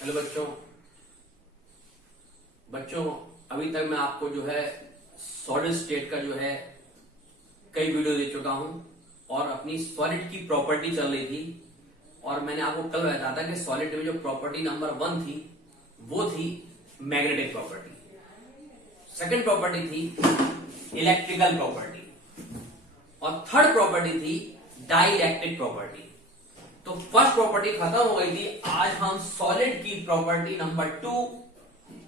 Hello बच्चों अभी तक मैं आपको जो है सॉलिड स्टेट का जो है कई वीडियो दे चुका हूं और अपनी सॉलिड की प्रॉपर्टी चल रही थी और मैंने आपको कल बताया था कि सॉलिड में जो प्रॉपर्टी नंबर 1 थी वो थी मैग्नेटिक प्रॉपर्टी, सेकंड प्रॉपर्टी थी इलेक्ट्रिकल प्रॉपर्टी और थर्ड प्रॉपर्टी थी डाइइलेक्ट्रिक प्रॉपर्टी। तो फर्स्ट प्रॉपर्टी खत्म हो गई थी। आज हम सॉलिड की प्रॉपर्टी नंबर 2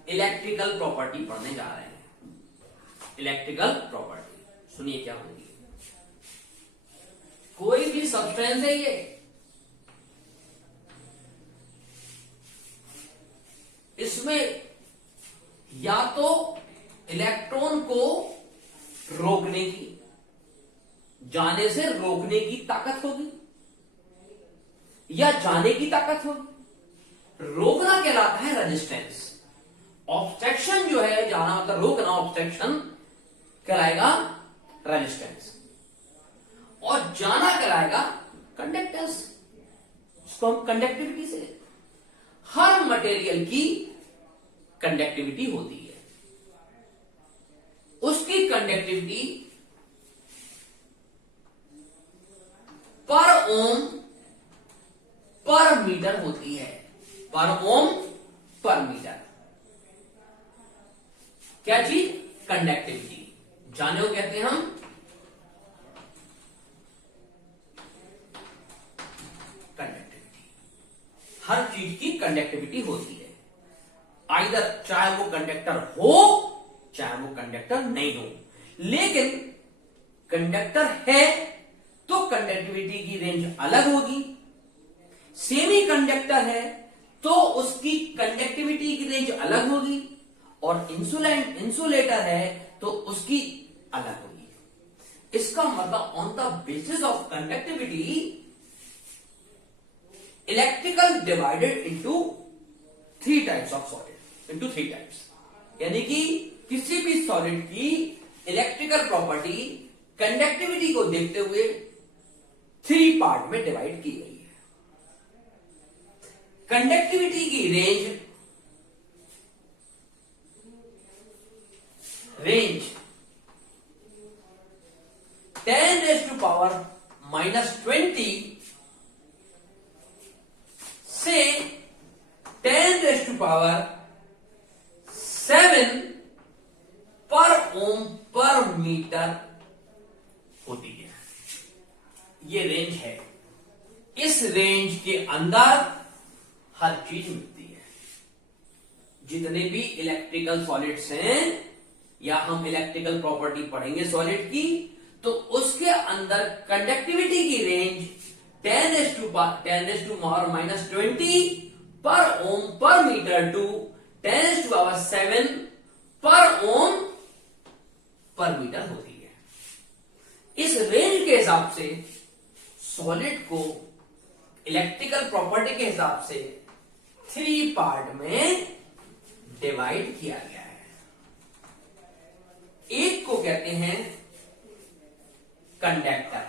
इलेक्ट्रिकल प्रॉपर्टी पढ़ने जा रहे हैं। इलेक्ट्रिकल प्रॉपर्टी सुनिए क्या होगी। कोई भी सब्सटेंस है ये, इसमें या तो इलेक्ट्रॉन को रोकने की, जाने से रोकने की ताकत होगी या जाने की ताकत होगी। रोकना कहलाता है रेजिस्टेंस। ऑब्स्ट्रक्शन जो है, जाना मतलब रोकना, ऑब्स्ट्रक्शन कहलाएगा रेजिस्टेंस और जाना कहलाएगा कंडक्टेंस। इसको हम कंडक्टिविटी से, हर मटेरियल की कंडक्टिविटी होती है, उसकी कंडक्टिविटी पर ओम पर मीटर होती है। पर ओम पर मीटर क्या चीज? कंडक्टिविटी। जाने को कहते हैं हम कंडक्टिविटी। हर चीज की कंडक्टिविटी होती है, आइदर चाहे वो कंडक्टर हो चाहे वो कंडक्टर नहीं हो। लेकिन कंडक्टर है तो कंडक्टिविटी की रेंज अलग होगी, सेमी कंडक्टर है तो उसकी कंडक्टिविटी की रेंज अलग होगी और इंसुलेटर है तो उसकी अलग होगी। इसका मतलब on the basis of conductivity electrical divided into 3 types of solid, into 3 types. यानी कि किसी भी सॉलिड की इलेक्ट्रिकल प्रॉपर्टी कंडक्टिविटी को देखते हुए 3 पार्ट में डिवाइड की गई है। कंडक्टिविटी की रेंज 10⁻⁻20 से 10⁻7 पर ओम पर मीटर होती है। ये रेंज है। इस रेंज के अंदर हर चीज मिलती है। जितने भी इलेक्ट्रिकल सॉलिड्स हैं या हम इलेक्ट्रिकल प्रॉपर्टी पढ़ेंगे सॉलिड की, तो उसके अंदर कंडक्टिविटी की रेंज 10⁻⁻20 पर ओम पर मीटर टू 10⁻7 पर ओम पर मीटर होती है। इस रेंज के हिसाब से सॉलिड को इलेक्ट्रिकल प्रॉपर्टी के हिसाब से 3 पार्ट में डिवाइड किया गया है। एक को कहते हैं कंडक्टर,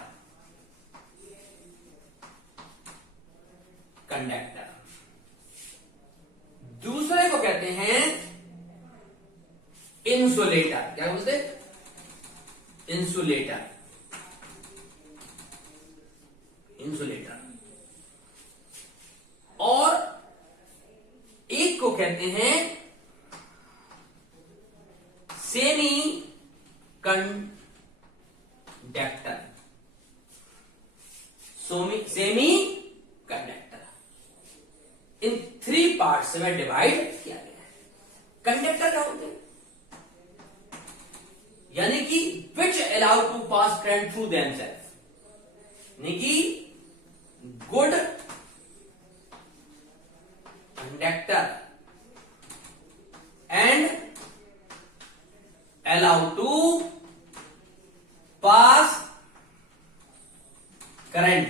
दूसरे को कहते हैं इंसुलेटर। क्या बोलते? इंसुलेटर। और एक को कहते हैं सेमी कंडक्टर। इन 3 पार्ट्स में डिवाइड किया गया है। कंडक्टर क्या होते हैं? यानी कि which allow to pass current through themselves, यानी कि good conductor and allow to pass current,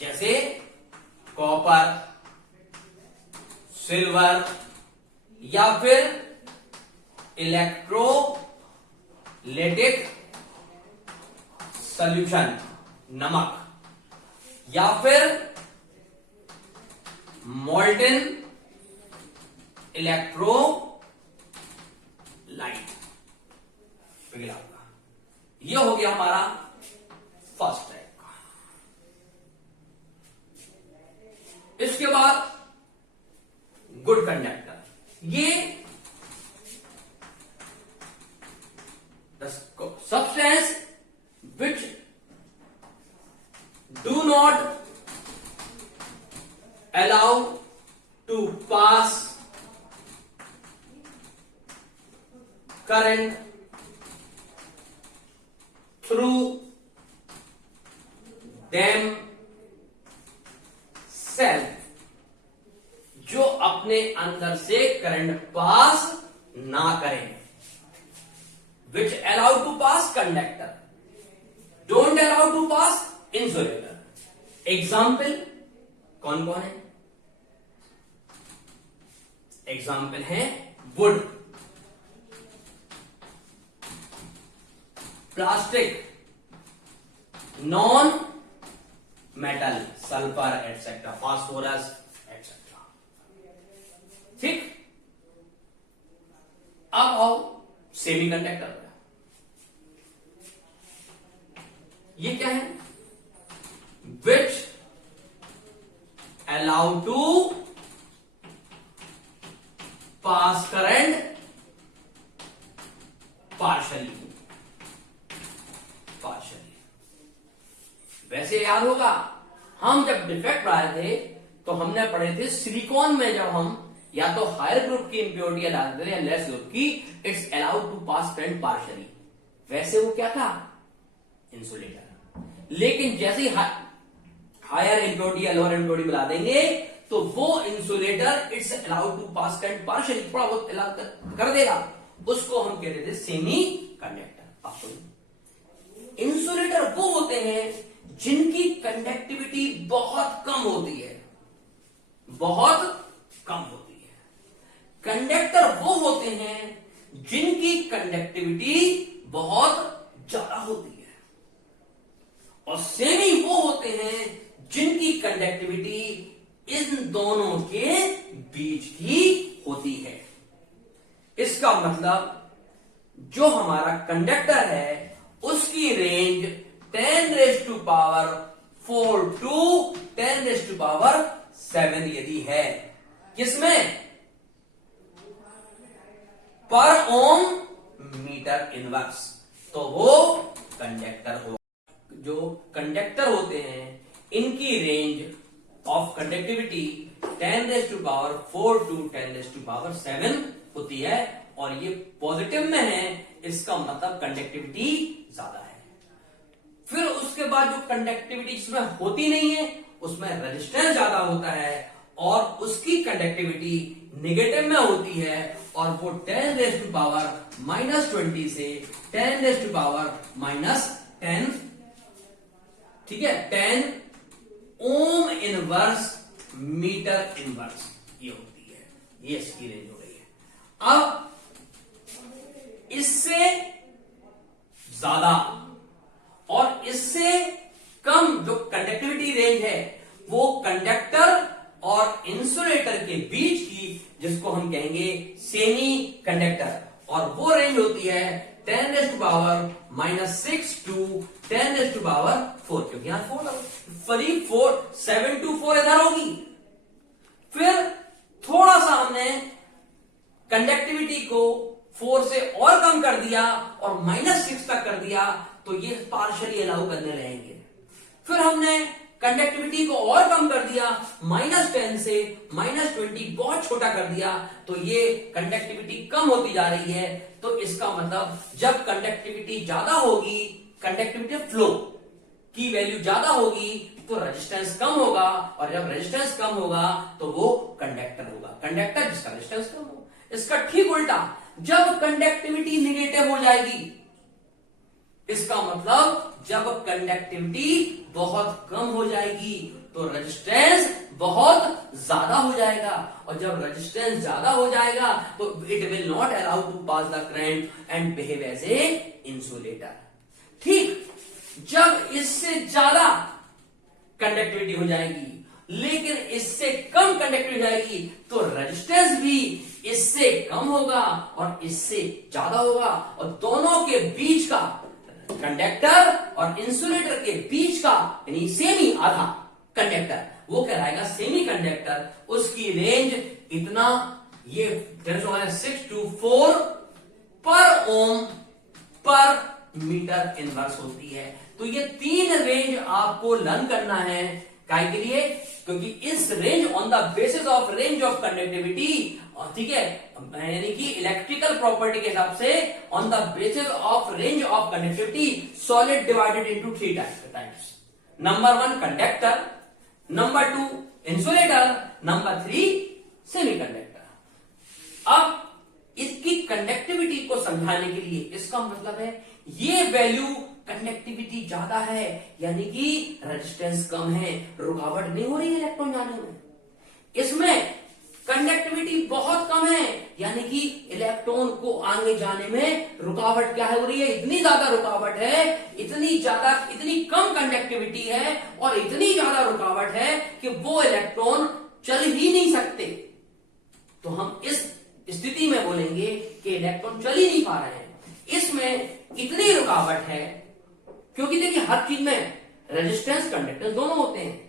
जैसे कॉपर, सिल्वर या फिर इलेक्ट्रोलाइटिक सॉल्यूशन, नमक, या फिर मोल्टेन इलेक्ट्रोलाइट पिघला हुआ। ये हो गया हमारा फर्स्ट टाइप का। इसके बाद गुड कंडक्टर, ये substance which do not allow to pass current through themselves, जो अपने अंदर से करंट पास ना करें। which allow to pass conductor, don't allow to pass insulator। Example कौन कौन है? एग्जाम्पल है wood, plastic, non metal, sulphur etcetera, phosphorus etcetera. ठीक, अब आओ सेमीकंडक्टर। ये क्या है? Which allow to pass current partially. वैसे याद होगा, हम जब डिफेक्ट पढ़ाए थे तो हमने पढ़े थे सिलिकॉन में, जब हम या तो हायर ग्रुप की इंप्योरिटी डालते थे या लेस ग्रुप की, it's allowed to pass current partially. वैसे वो क्या था? इंसुलेटर। लेकिन जैसे ही हायर इंप्योरिटी या लोअर इंप्योरिटी मिला देंगे तो वो insulator it's allowed to pass current partially, थोड़ा बहुत अलाउ कर देगा, उसको हम कहते थे सेमी कंडक्टर। आपको इंसुलेटर वो होते हैं जिनकी कंडक्टिविटी बहुत कम होती है, बहुत कम होती है। कंडक्टर वो होते हैं जिनकी कंडक्टिविटी बहुत ज्यादा होती है, और सेमी वो होते हैं जिनकी कंडक्टिविटी इन दोनों के बीच की होती है। इसका मतलब जो हमारा कंडक्टर है उसकी रेंज 10⁻⁴ to 10⁻⁷ यदि है, किसमें? पर ओम मीटर इनवर्स, तो वो कंडक्टर होगा। जो कंडक्टर होते हैं इनकी रेंज ऑफ कंडक्टिविटी 10⁻⁴ to 10⁻⁷ होती है, और ये पॉजिटिव में है, इसका मतलब कंडक्टिविटी ज्यादा है। फिर उसके बाद जो कंडक्टिविटी जिसमें होती नहीं है उसमें रेजिस्टेंस ज्यादा होता है, और उसकी कंडक्टिविटी नेगेटिव में होती है, और वो 10⁻⁻20 से 10⁻⁻10, ठीक है, 10 ओम इनवर्स मीटर इनवर्स ये होती है। ये इसकी रेंज हो गई है। अब इससे ज्यादा और इससे कम जो कंडक्टिविटी रेंज है वो कंडक्टर और इंसुलेटर के बीच की, जिसको हम कहेंगे सेमी कंडक्टर, और वो रेंज होती है 10⁻⁻6 to 10⁻⁴, क्योंकि यहां 7 to 4 इधर होगी। फिर थोड़ा सा हमने कंडक्टिविटी को 4 से और कम कर दिया और -6 तक कर दिया, तो ये पार्शियली अलाउ करने रहेंगे। फिर हमने कंडक्टिविटी को और कम कर दिया, -10 से -20 बहुत छोटा कर दिया, तो ये कंडक्टिविटी कम होती जा रही है। तो इसका मतलब जब कंडक्टिविटी ज्यादा होगी, कंडक्टिविटी फ्लो की वैल्यू ज्यादा होगी, तो रेजिस्टेंस कम होगा, और जब रेजिस्टेंस कम होगा तो वो कंडक्टर होगा, कंडक्टर जिसका रेजिस्टेंस कम हो। इसका ठीक उल्टा, जब कंडक्टिविटी निगेटिव हो जाएगी, इसका मतलब जब कंडक्टिविटी बहुत कम हो जाएगी तो रेजिस्टेंस बहुत ज्यादा हो जाएगा, और जब रेजिस्टेंस ज्यादा हो जाएगा तो it will not allow to pass the current and behave as a insulator. ठीक, जब इससे ज्यादा कंडक्टिविटी हो जाएगी लेकिन इससे कम कंडक्टिविटी जाएगी तो रेजिस्टेंस भी इससे कम होगा और इससे ज्यादा होगा, और दोनों के बीच का कंडक्टर और इंसुलेटर के बीच का यानी सेमी आधा कंडक्टर वो कहलाएगा सेमी कंडक्टर। उसकी रेंज इतना, ये 624 पर ओम पर मीटर इनवर्स होती है। तो ये 3 रेंज आपको लर्न करना है, काय के लिए, क्योंकि इस range on the basis of range of conductivity, ठीक है, यानी कि इलेक्ट्रिकल प्रॉपर्टी के हिसाब से on the basis of range of conductivity solid divided into 3 types. Number 1 conductor, number 2 insulator, number 3 semiconductor. अब इसकी कंडक्टिविटी को समझाने के लिए, इसका मतलब है ये वैल्यू कंडक्टिविटी ज्यादा है यानी कि रेजिस्टेंस कम है, रुकावट नहीं हो रही है इलेक्ट्रॉन जाने में। इसमें कंडक्टिविटी बहुत कम है यानी कि इलेक्ट्रॉन को आगे जाने में रुकावट क्या है हो रही है, इतनी ज्यादा रुकावट है, इतनी कम कंडक्टिविटी है और इतनी ज्यादा रुकावट है कि वो इलेक्ट्रॉन चल ही नहीं सकते। तो हम इस स्थिति में बोलेंगे कि इलेक्ट्रॉन चल ही नहीं पा रहे हैं। इसमें इतनी रुकावट है क्योंकि देखिए हर चीज में रेजिस्टेंस कंडक्टेंस दोनों होते हैं,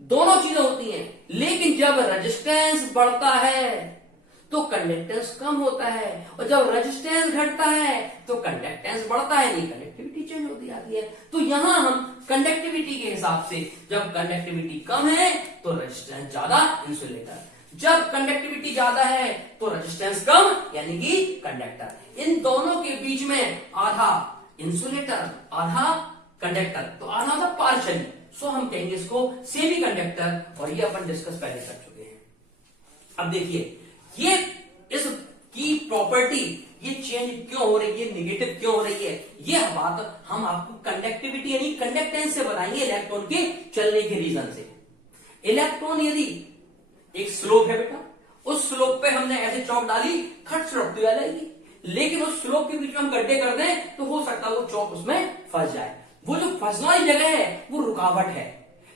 दोनों चीजें होती हैं, लेकिन जब रेजिस्टेंस बढ़ता है तो कंडक्टेंस कम होता है और जब रेजिस्टेंस घटता है तो कंडक्टेंस बढ़ता है, नहीं कंडक्टिविटी चेंज होती जाती है। तो यहां हम कंडक्टिविटी के हिसाब से जब कंडक्टिविटी कम है तो रेजिस्टेंस ज्यादा, इंसुलेटर, जब कंडक्टिविटी ज्यादा है तो रेजिस्टेंस कम यानी कि कंडक्टर। इन दोनों के बीच में आधा इंसुलेटर आधा कंडक्टर, तो आधा था पार्शियली, सो हम कहेंगे इसको सेमी कंडक्टर, और ये अपन डिस्कस पहले कर चुके हैं। अब देखिए ये इसकी प्रॉपर्टी ये चेंज क्यों हो रही है, निगेटिव क्यों हो रही है, ये बात हम आपको कंडक्टिविटी यानी कंडक्टेंस से बताएंगे, इलेक्ट्रॉन के चलने के रीजन से। इलेक्ट्रॉन यदि एक स्लोप है बेटा, उस स्लोप पे हमने ऐसे चौक डाली, खट से रखती आ जाएगी, लेकिन उस स्लोप के बीच में हम गड्ढे कर दें तो हो सकता है वो चौक उसमें फंस जाए। वो जो फंसने वाली जगह है वो रुकावट है।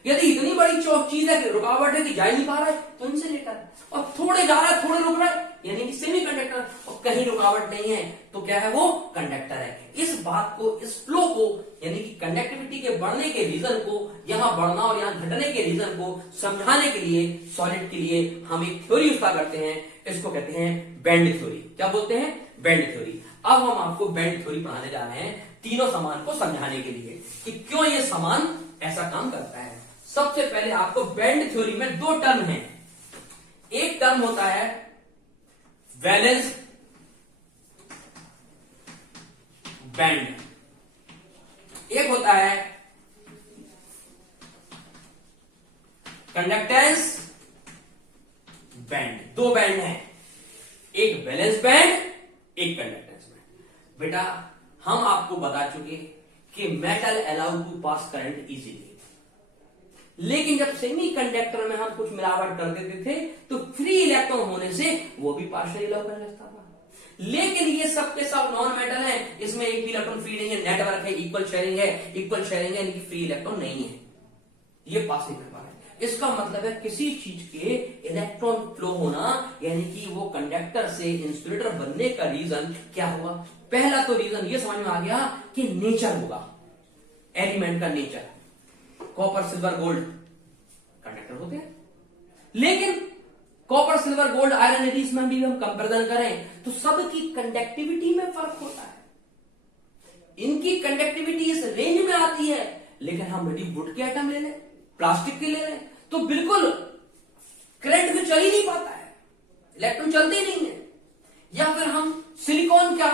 यदि इतनी बड़ी चौक चीज है कि रुकावट है कि जा ही नहीं पा रहा है तो इंसुलेटर, और थोड़े जा रहा है थोड़े रुक रहा है यानी कि सेमी कंडक्टर, और कहीं रुकावट नहीं है तो क्या है वो कंडक्टर है। इस बात को, इस फ्लो को यानी कि कंडक्टिविटी के बढ़ने के रीजन को, यहां बढ़ना और यहां घटने के रीजन को समझाने के लिए सॉलिड के लिए हम एक थ्योरी यूज करते हैं, इसको कहते हैं बेंड थ्योरी। क्या बोलते हैं? Bend theory. अब हम आपको बेंड थ्योरी पढ़ाने जा रहे हैं तीनों समान को समझाने के लिए कि क्यों ये समान ऐसा काम करता है। सबसे पहले आपको बेंड थ्योरी में 2 टर्म हैं। एक टर्म होता है वैलेंस बैंड, एक होता है कंडक्टेंस बैंड। 2 बैंड हैं, एक वैलेंस बैंड, एक कंडक्टेंस बैंड। बेटा हम आपको बता चुके कि metal allow to pass current easily, लेकिन जब सेमी कंडक्टर में हम कुछ मिलावट कर देते थे तो फ्री इलेक्ट्रॉन होने से वो भी पार्शियली अलाउ कर सकता था। लेकिन ये सब के सब नॉन मेटल हैं, इसमें एक भी इलेक्ट्रॉन फ्री नहीं है, नेटवर्क है, इक्वल शेयरिंग है, इक्वल शेयरिंग है, इनकी फ्री इलेक्ट्रॉन नहीं है, ये पास नहीं कर पा रहे। इसका मतलब है किसी चीज के इलेक्ट्रॉन फ्लो होना यानी कि वो कंडक्टर से इंसुलेटर बनने का रीजन क्या हुआ। पहला तो रीजन ये समझ में आ गया कि नेचर होगा, एलिमेंट का nature. Copper silver gold conductor होते हैं, लेकिन कॉपर सिल्वर गोल्ड आयरन यदि इसमें भी हम कंपेरिजन करें तो सबकी कंडक्टिविटी में फर्क होता है। इनकी कंडक्टिविटी इस रेंज में आती है, लेकिन हम यदि वुड के आइटम ले लें, प्लास्टिक के ले लें तो बिल्कुल करंट में चल ही नहीं पाता है, इलेक्ट्रॉन चलते ही नहीं है। या फिर हम सिलिकॉन का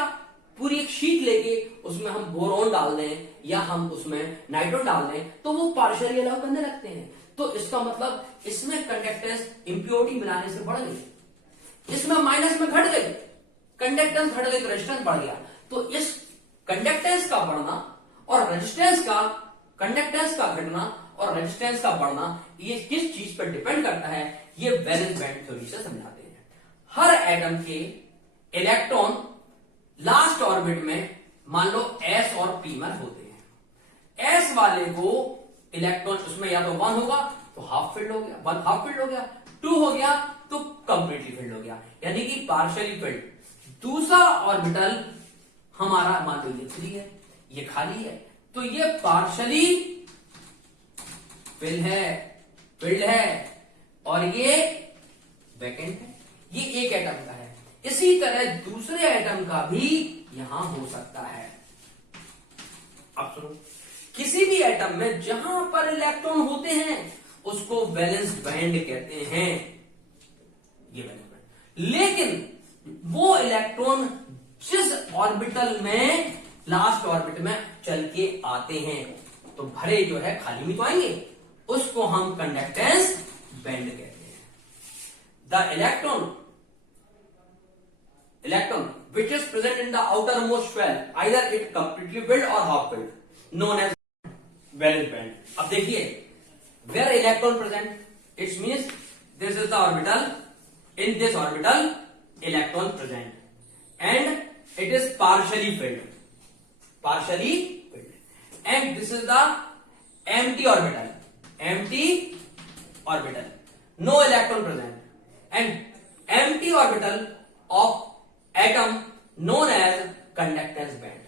पूरी एक शीट लेके उसमें हम बोरोन डाल दें या हम उसमें नाइट्रोजन डाल दें तो वो पार्शियली अलाउ करने लगते हैं। तो इसका मतलब इसमें कंडक्टेंस इंप्योरिटी मिलाने से बढ़ गई, इसमें माइनस में घट गई, कंडक्टेंस घट गई तो रेजिस्टेंस बढ़ गया। तो इस कंडक्टेंस का बढ़ना और रेजिस्टेंस का, कंडक्टेंस का घटना और रेजिस्टेंस का बढ़ना ये किस चीज पर डिपेंड करता है, ये वैलेंस बैंड थ्योरी से समझाते हैं। हर एटम के इलेक्ट्रॉन लास्ट ऑर्बिट में मान लो s और p में होते हैं। s वाले को इलेक्ट्रॉन उसमें या तो 1 होगा तो हाफ फिल्ड हो गया, 1 हाफ फिल्ड हो गया, 2 हो गया तो कंप्लीटली फिल्ड हो गया, यानी कि पार्शियली फिल्ड। दूसरा ऑर्बिटल हमारा मान लो ये 3 है, ये खाली है, तो ये पार्शियली फिल्ड है और ये वैकेंट है। ये एक एटम का है। इसी तरह दूसरे एटम का भी यहां हो सकता है। अब सुनो, किसी भी एटम में जहां पर इलेक्ट्रॉन होते हैं उसको वैलेंस बैंड कहते हैं, ये वैलेंस बैंड। लेकिन वो इलेक्ट्रॉन जिस ऑर्बिटल में, लास्ट ऑर्बिट में चल के आते हैं तो भरे जो है खाली में तो आएंगे, उसको हम कंडक्टेंस बैंड कहते हैं। The electron which is present in the outermost shell, either it completely filled or half filled, known as valence band. अब देखिए, where electron present, it means this is the orbital, in this orbital electron present and it is partially filled, and this is the empty orbital, no electron present, and empty orbital of atom known as conductance band.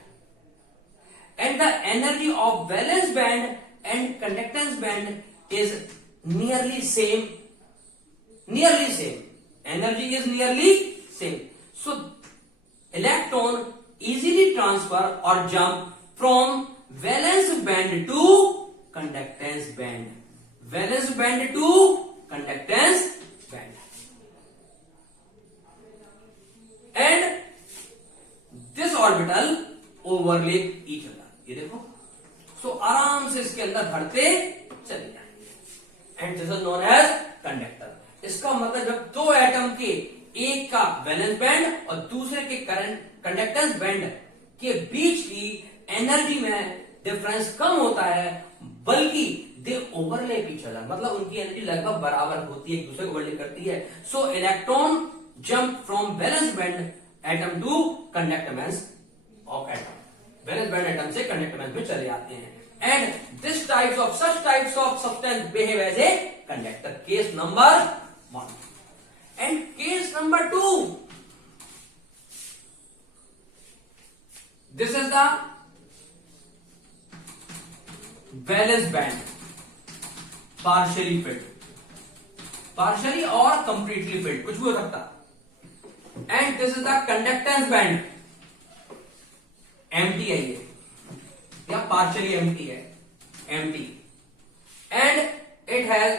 And the energy of valence band and conductance band is nearly same. Energy is nearly same. So electron easily transfer or jump from valence band to conductance band. Valence band to conductance band. And this orbital overlap each other. ये देखो, सो आराम से इसके अंदर भरते चले जाएंगे। And this is known as conductor. इसका मतलब जब दो एटम के, एक का वैलेंस बैंड और दूसरे के कंडक्टेंस बैंड के बीच की एनर्जी में डिफरेंस कम होता है, बल्कि दे ओवरलैप ईच अदर, मतलब उनकी एनर्जी लगभग बराबर होती है, एक दूसरे को ओवरलैप करती है। सो electron jump from valence band atom to conductance of atom. Valence band atom से conductance में चले जाते हैं. And such types of substance behave as a conductor. Case number 1. And case number 2. This is the valence band, partially filled, partially or completely filled, कुछ भी हो सकता। And this is the conductance band, empty है ये, या partially empty है, empty, and it has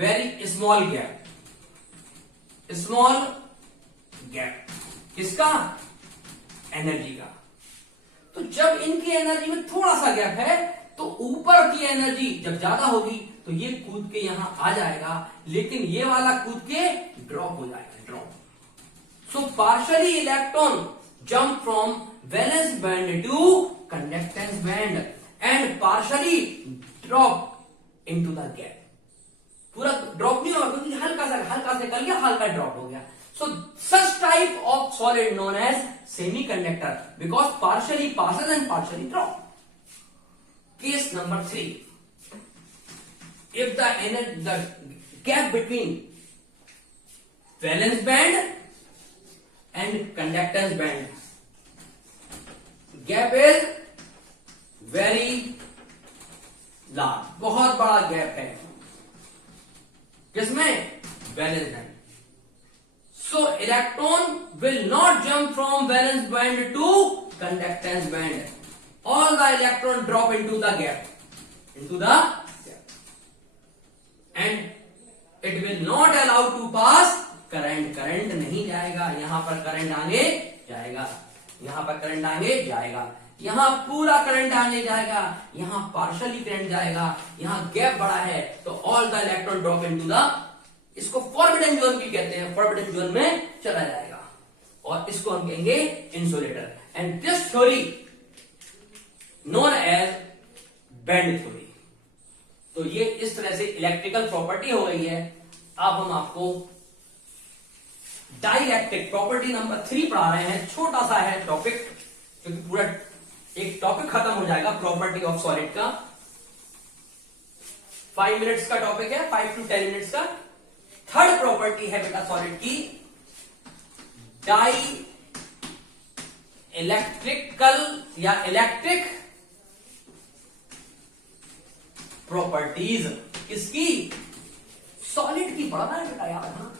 very small gap, किसका? Energy का। तो जब इनकी एनर्जी में थोड़ा सा गैप है तो ऊपर की एनर्जी जब ज्यादा होगी तो ये कूद के यहां आ जाएगा, लेकिन ये वाला कूद के ड्रॉप हो जाएगा, So partially electron jump from valence band to conductance band and partially drop into the gap. पूरा ड्रॉप नहीं होगा क्योंकि हल्का सा निकल गया, हल्का ड्रॉप हो गया। So such type of solid known as semiconductor because partially passes and partially drop. Case number 3. If the gap between valence band and conductance band gap is very large, बहुत बड़ा गैप है, किसमें? Valence band. So electron will not jump from valence band to conductance band. All the electron drop into the gap, and it will not allow to pass current नहीं जाएगा। यहां पर current आगे जाएगा, यहां पर करंट आगे जाएगा, यहां पूरा करंट आने जाएगा, यहां पार्शियली करंट जाएगा, यहां गैप बड़ा है तो all the electron drop into the, इसको फॉरबिडन जोन भी कहते हैं, फॉरबिडन जोन में चला जाएगा और इसको हम कहेंगे insulator. And this theory known as band theory. तो ये इस तरह से इलेक्ट्रिकल प्रॉपर्टी हो गई है। अब हम आपको डाइलेक्ट्रिक प्रॉपर्टी नंबर 3 पढ़ा रहे हैं। छोटा सा है टॉपिक, क्योंकि पूरा एक टॉपिक खत्म हो जाएगा प्रॉपर्टी ऑफ सॉलिड का। 5 मिनट्स का टॉपिक है, 5 to 10 मिनट्स का। थर्ड प्रॉपर्टी है बेटा सॉलिड की डाई इलेक्ट्रिकल या इलेक्ट्रिक प्रॉपर्टीज। किसकी? सॉलिड की। पढ़ना है बेटा याद है।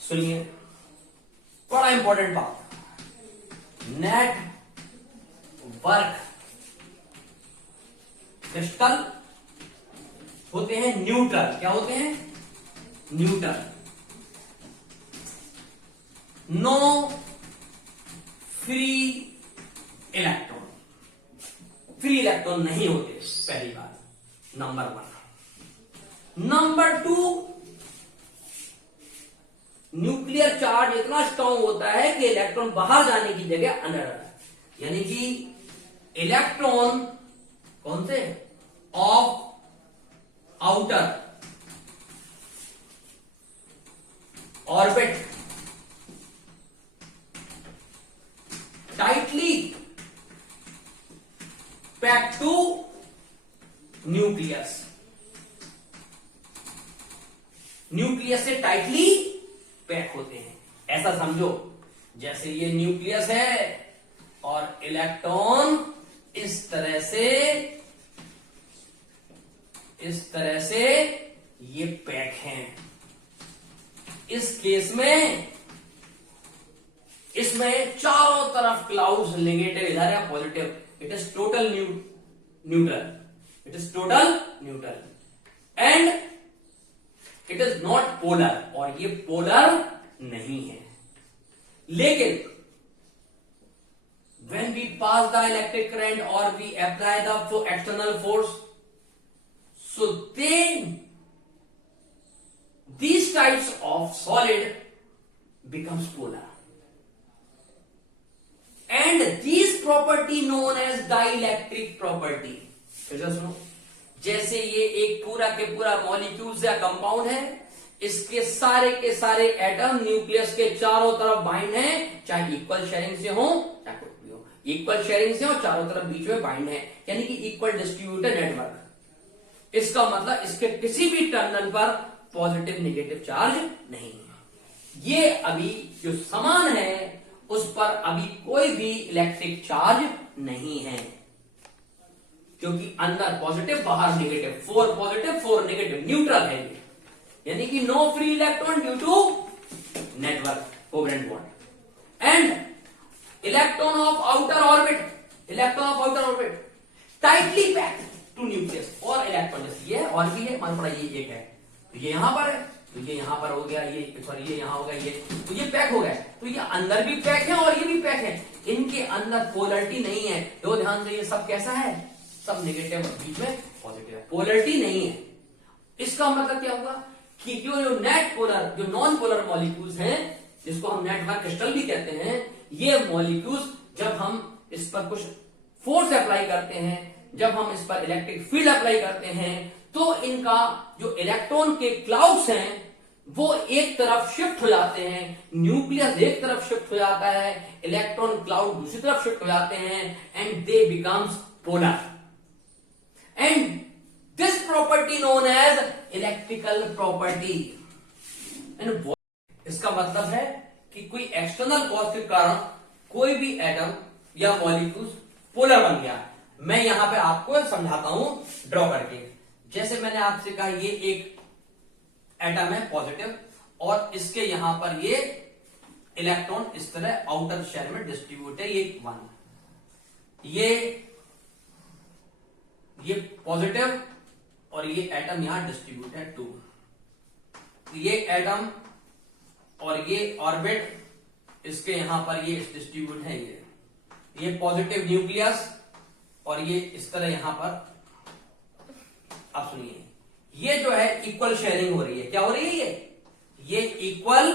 सुनिए, बड़ा इंपॉर्टेंट बात, नेट वर्क क्रिस्टल होते हैं न्यूट्रल। क्या होते हैं? Neutral. No free electron. Free electron नहीं होते, पहली बात, नंबर 1। नंबर 2, न्यूक्लियर चार्ज इतना स्ट्रांग होता है कि इलेक्ट्रॉन बाहर जाने की जगह अंदर आता है। यानी कि इलेक्ट्रॉन कौन से? Of outer orbit tightly packed to nucleus. Nucleus से टाइटली पैक होते हैं। ऐसा समझो जैसे ये न्यूक्लियस है और इलेक्ट्रॉन इस तरह से ये पैक हैं। इस केस में इसमें चारों तरफ क्लाउड्स नेगेटिव, इधर है positive. It is total neutral. It is total neutral and it is not polar, और ये पोलर नहीं है। लेकिन when we pass the electric current or we apply the external force, so then these types of solid becomes polar, and these property known as dielectric property। फिर से सुनो, जैसे ये एक पूरा के पूरा मॉलिक्यूल्स या कंपाउंड है, इसके सारे के सारे एटम न्यूक्लियस के चारों तरफ बाइंड हैं, चाहे इक्वल शेयरिंग से हो चाहे कुछ भी हो, इक्वल शेयरिंग से हो, चारों तरफ बीच में बाइंड है, यानी कि इक्वल डिस्ट्रीब्यूटेड नेटवर्क। इसका मतलब इसके किसी भी टर्मिनल पर पॉजिटिव नेगेटिव चार्ज नहीं है। ये अभी जो समान है उस पर अभी कोई भी इलेक्ट्रिक चार्ज नहीं है, क्योंकि अंदर पॉजिटिव बाहर नेगेटिव, 4 पॉजिटिव 4 नेगेटिव, न्यूट्रल है ये। यानी कि no free electron due to network covalent bond and electron of outer orbit tightly packed to nucleus. और इलेक्ट्रॉन जैसे ये और भी है, मान पड़ा ये एक है, तो ये यहां पर है, तो ये यहां पर हो गया, ये सॉरी ये यहां हो गया, ये तो ये पैक हो गया, तो ये अंदर भी पैक है और ये भी पैक है। इनके अंदर पोलरिटी नहीं है। तो ध्यान से, ये सब कैसा है? सब नेगेटिव, बीच में पॉजिटिव है, पोलरिटी नहीं है। इसका मतलब क्या हुआ कि जो नेट पोलर, जो नॉन पोलर मॉलिक्यूल्स हैं, जिसको हम नेटवर्क क्रिस्टल भी कहते हैं, ये मॉलिक्यूल्स जब हम इस पर कुछ फोर्स अप्लाई करते हैं, जब हम इस पर इलेक्ट्रिक फील्ड अप्लाई करते हैं, तो इनका जो इलेक्ट्रॉन के क्लाउड्स हैं वो एक तरफ शिफ्ट हो जाते हैं, न्यूक्लियस एक तरफ शिफ्ट हो जाता है, इलेक्ट्रॉन क्लाउड दूसरी तरफ शिफ्ट हो जाते हैं, and they becomes polar, and this property known as electrical property. इसका मतलब है कि कोई एक्सटर्नल कॉज के कारण कोई भी एटम या मॉलिक्यूल पोलर बन गया। मैं यहां पे आपको समझाता हूं ड्रॉ करके। जैसे मैंने आपसे कहा, ये एक एटम है पॉजिटिव और इसके यहां पर ये इलेक्ट्रॉन इस तरह आउटर शेल में डिस्ट्रीब्यूट है, ये 1, ये पॉजिटिव और ये एटम यहां डिस्ट्रीब्यूट है 2। ये एटम और ये ऑर्बिट, इसके यहां पर ये डिस्ट्रीब्यूट है, ये पॉजिटिव न्यूक्लियस और ये इस तरह यहां पर। अब सुनिए, ये जो है इक्वल शेयरिंग हो रही है। क्या हो रही है? ये इक्वल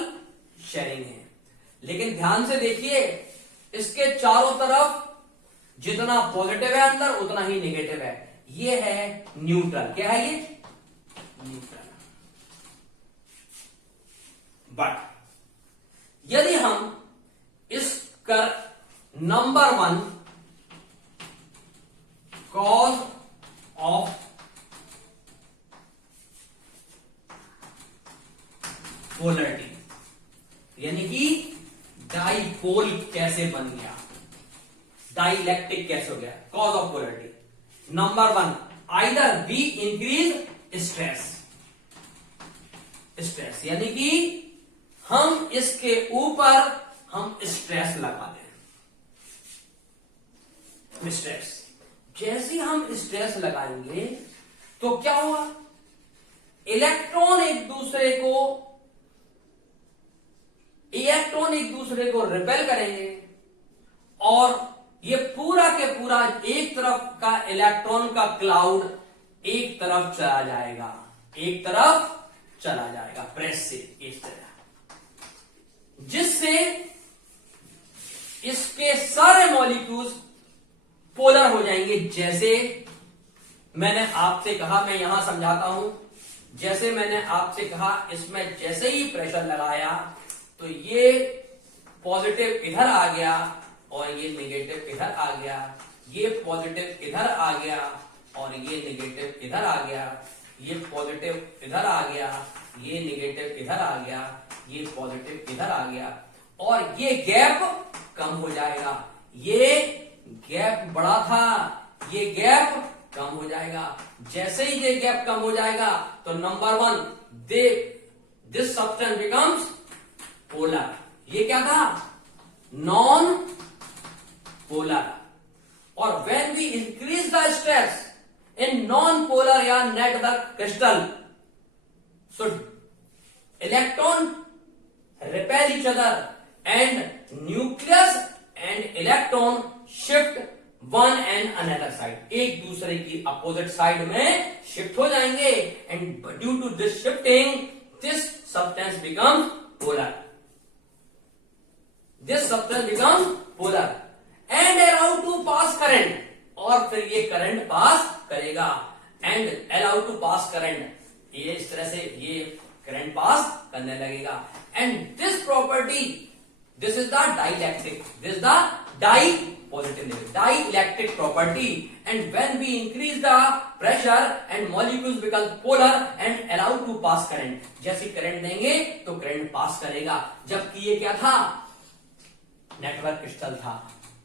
शेयरिंग है। लेकिन ध्यान से देखिए, इसके चारों तरफ जितना पॉजिटिव है अंदर उतना ही नेगेटिव है। ये है न्यूट्रल। क्या है ये? न्यूट्रल। बट यदि हम इसका नंबर 1 कॉज ऑफ कैसे बन गया, डाइलेक्ट्रिक कैसे हो गया, cause of polarity. Number 1, either we increase stress, stress यानी कि हम इसके ऊपर हम स्ट्रेस लगा दें, स्ट्रेस। जैसे हम स्ट्रेस लगाएंगे तो क्या हुआ, इलेक्ट्रॉन एक दूसरे को रिपेल करेंगे और ये पूरा के पूरा एक तरफ का इलेक्ट्रॉन का क्लाउड एक तरफ चला जाएगा, प्रेस से इस तरह, जिससे इसके सारे मॉलिक्यूल्स पोलर हो जाएंगे। जैसे मैंने आपसे कहा, मैं यहां समझाता हूं, जैसे मैंने आपसे कहा इसमें जैसे ही प्रेशर लगाया तो ये पॉजिटिव इधर आ गया और ये नेगेटिव इधर आ गया, ये पॉजिटिव इधर आ गया और ये नेगेटिव इधर आ गया, ये पॉजिटिव इधर आ गया, ये नेगेटिव इधर आ गया, ये पॉजिटिव इधर आ गया, और ये गैप कम हो जाएगा। ये गैप बड़ा था, ये गैप कम हो जाएगा। जैसे ही ये गैप कम हो जाएगा तो number 1, this substance becomes polar. ये क्या था, नॉन पोलर। और when we increase the stress in non polar या network crystal, so electron repel each other and nucleus and electron shift one and another side, एक दूसरे की opposite side में shift हो जाएंगे, and due to this shifting this substance becomes polar, and allow to pass current, और फिर ये current pass करेगा, and allow to pass current, ये इस तरह से ये करंट पास करने लगेगा। And this property, this is the dielectric, this is the die positive dielectric property. And when we increase the pressure and molecules become polar and allow to pass current, जैसे current देंगे तो current pass करेगा। जबकि ये क्या था, network crystal था,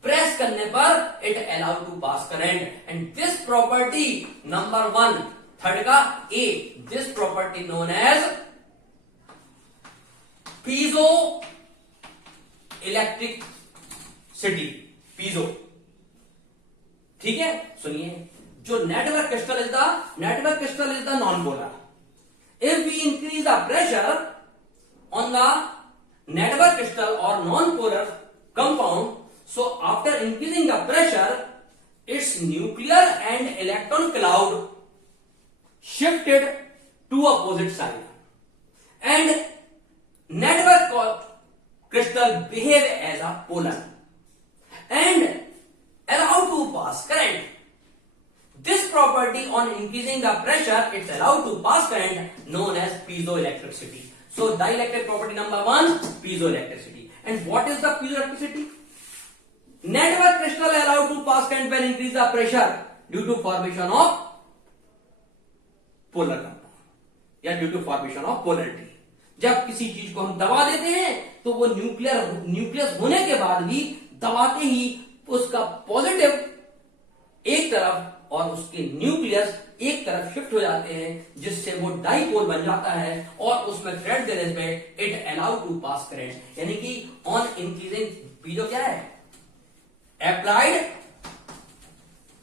press करने पर it allow to pass current. And this property number 1, third का A, this property known as piezo electricity, piezo. ठीक है, सुनिए, जो network crystal is the non polar. If we increase the pressure on the network crystal और non polar compound, so after increasing the pressure its nuclear and electron cloud shifted to opposite side and network crystal behave as a polar and allow to pass current. This property on increasing the pressure, it's allowed to pass current, known as piezoelectricity. So dielectric property number 1, piezoelectricity. And what is the piezoelectricity? Network crystal allowed to pass current when increase the pressure due to formation of polar compound या due to formation of polarity. जब किसी चीज को हम दबा देते हैं तो वो न्यूक्लियस होने के बाद भी दबाते ही उसका पॉजिटिव एक तरफ और उसके न्यूक्लियस एक तरफ शिफ्ट हो जाते हैं, जिससे वो डाइपोल बन जाता है और उसमें थ्रेड देने पे it allow to pass current. यानी कि ऑन इंक्रीजिंग पीजो क्या है, applied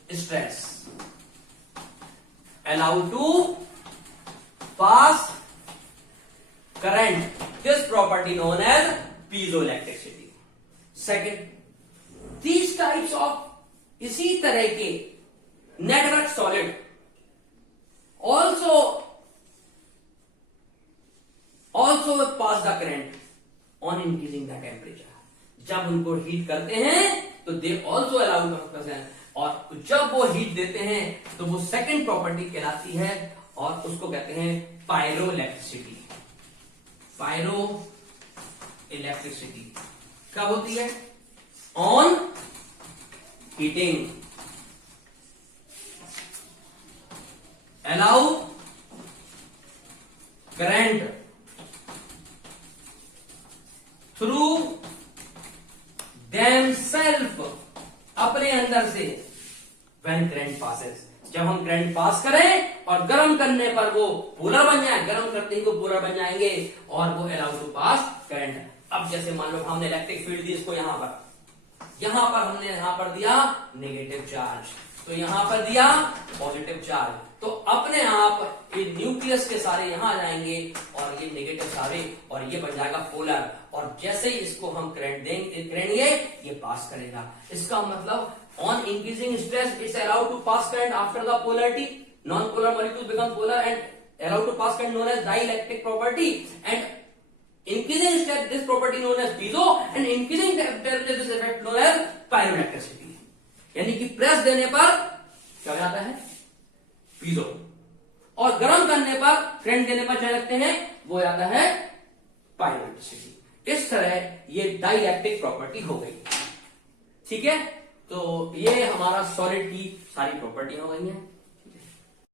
stress allow to pass current, this property known as piezoelectricity. Second, these types of इसी तरह के network solid also pass the current on increasing the temperature. जब उनको heat करते हैं तो दे ऑल्सो अलाउ करंट, और जब वो हीट देते हैं तो वो सेकंड प्रॉपर्टी कहलाती है और उसको कहते हैं पायरोइलेक्ट्रिसिटी। पायरो इलेक्ट्रिसिटी कब होती है, on heating allow current through then when current passes, जब हम करंट पास करें और गर्म करने पर वो पोलर बन जाए, गर्म करते ही वो पोलर बन जाएंगे और वो अलाउ टू पास करंट। अब जैसे मान लो हमने इलेक्ट्रिक फील्ड दी इसको यहां पर हमने यहां पर दिया नेगेटिव चार्ज, तो यहां पर दिया पॉजिटिव चार्ज, तो अपने आप ये न्यूक्लियस के सारे यहां आ जाएंगे और ये नेगेटिव सारे, और ये बन जाएगा पोलर, और जैसे ही इसको हम करंट देंगे ये पास करेगा। इसका मतलब on increasing stress it's allowed to pass current after the polarity, non-polar molecules become polar and allowed to pass current known as dielectric property, and increasing stress this property known as piezo, and increasing temperature this effect known as pyroelectricity। यानी कि press देने पर क्या हो जाता है piezo, और गर्म करने पर करंट देने पर क्या रखते हैं वो हो जाता है पायरोइलेक्ट्रिसिटी। इस तरह ये डाइलेक्ट्रिक प्रॉपर्टी हो गई। ठीक है, तो ये हमारा सॉलिड की सारी प्रॉपर्टी हो गई है।